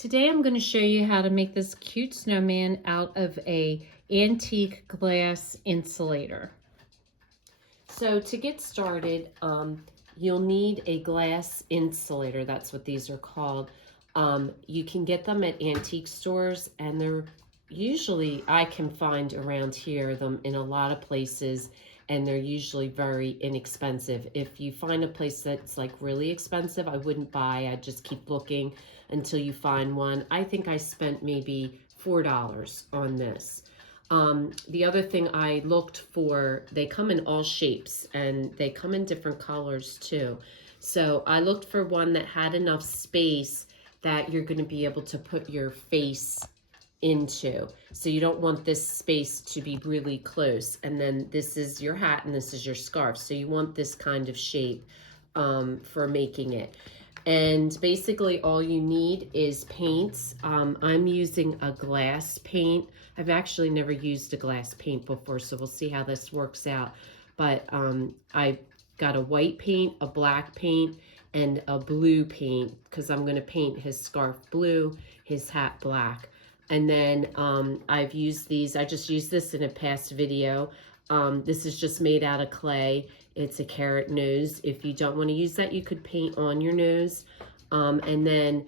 Today I'm going to show you how to make this cute snowman out of a antique glass insulator. So to get started, you'll need a glass insulator. That's what these are called. You can get them at antique stores, and they're usually, I can find around here them in a lot of places, and they're usually very inexpensive. If you find a place that's like really expensive, I wouldn't buy. I'd just keep looking until you find one. I think I spent maybe $4 on this. The other thing I looked for, they come in all shapes and they come in different colors too. So I looked for one that had enough space that you're going to be able to put your face into. So you don't want this space to be really close. And then this is your hat and this is your scarf. So you want this kind of shape for making it. And basically all you need is paints. I'm using a glass paint. I've actually never used a glass paint before, so we'll see how this works out. But I got a white paint, a black paint, and a blue paint because I'm going to paint his scarf blue, his hat black. And then I've used these. I just used this in a past video. This is just made out of clay. It's a carrot nose. If you don't want to use that, you could paint on your nose. And then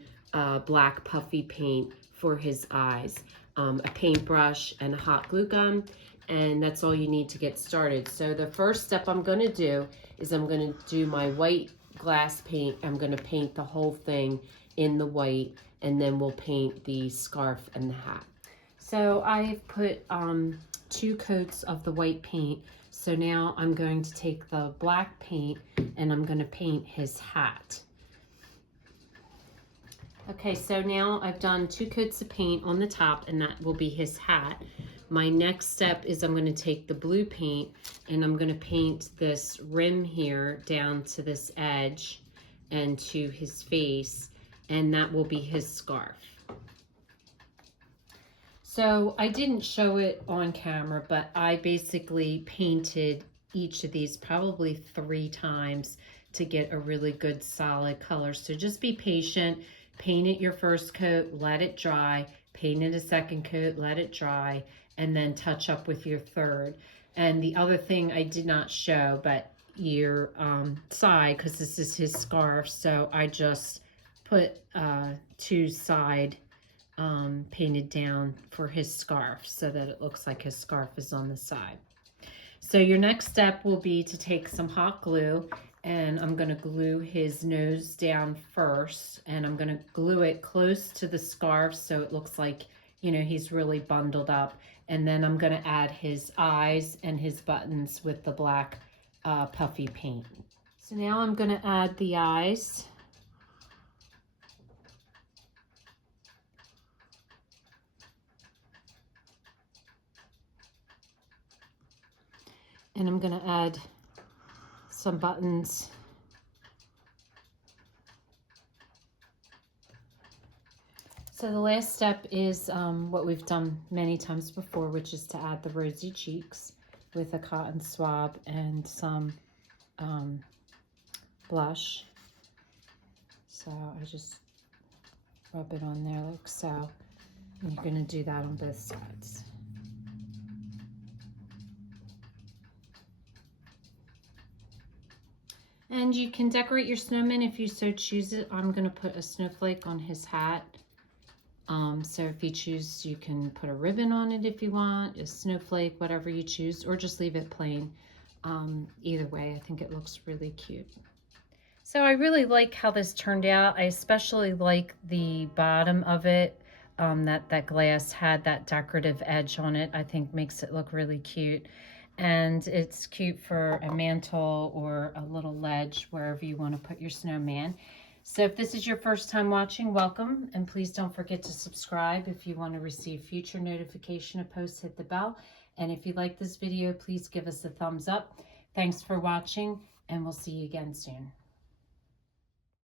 black puffy paint for his eyes. A paintbrush and a hot glue gun. And that's all you need to get started. So the first step I'm going to do is I'm going to do my white glass paint. I'm going to paint the whole thing in the white, and then we'll paint the scarf and the hat. So I've put 2 coats of the white paint. So now I'm going to take the black paint and I'm going to paint his hat. Okay, so now I've done 2 coats of paint on the top, and that will be his hat. My next step is I'm going to take the blue paint and I'm going to paint this rim here down to this edge and to his face, and that will be his scarf. So I didn't show it on camera, but I basically painted each of these probably 3 times to get a really good solid color. So just be patient, paint it your first coat, let it dry, paint it a second coat, let it dry, and then touch up with your third. And the other thing I did not show, but your side, because this is his scarf, so I just put 2 side painted down for his scarf so that it looks like his scarf is on the side. So your next step will be to take some hot glue, and I'm going to glue his nose down first, and I'm going to glue it close to the scarf so it looks like, you know, he's really bundled up. And then I'm going to add his eyes and his buttons with the black puffy paint. So now I'm going to add the eyes. And I'm going to add some buttons. So the last step is what we've done many times before, which is to add the rosy cheeks with a cotton swab and some blush. So I just rub it on there like so. And you're going to do that on both sides. And you can decorate your snowman if you so choose it. I'm going to put a snowflake on his hat. So if you choose, you can put a ribbon on it if you want, a snowflake, whatever you choose, or just leave it plain. Either way, I think it looks really cute. So I really like how this turned out. I especially like the bottom of it, that glass had that decorative edge on it. I think makes it look really cute. And it's cute for a mantle or a little ledge, wherever you want to put your snowman. So if this is your first time watching, welcome, and please don't forget to subscribe. If you want to receive future notification of posts, hit the bell. And if you like this video, please give us a thumbs up. Thanks for watching, and we'll see you again soon.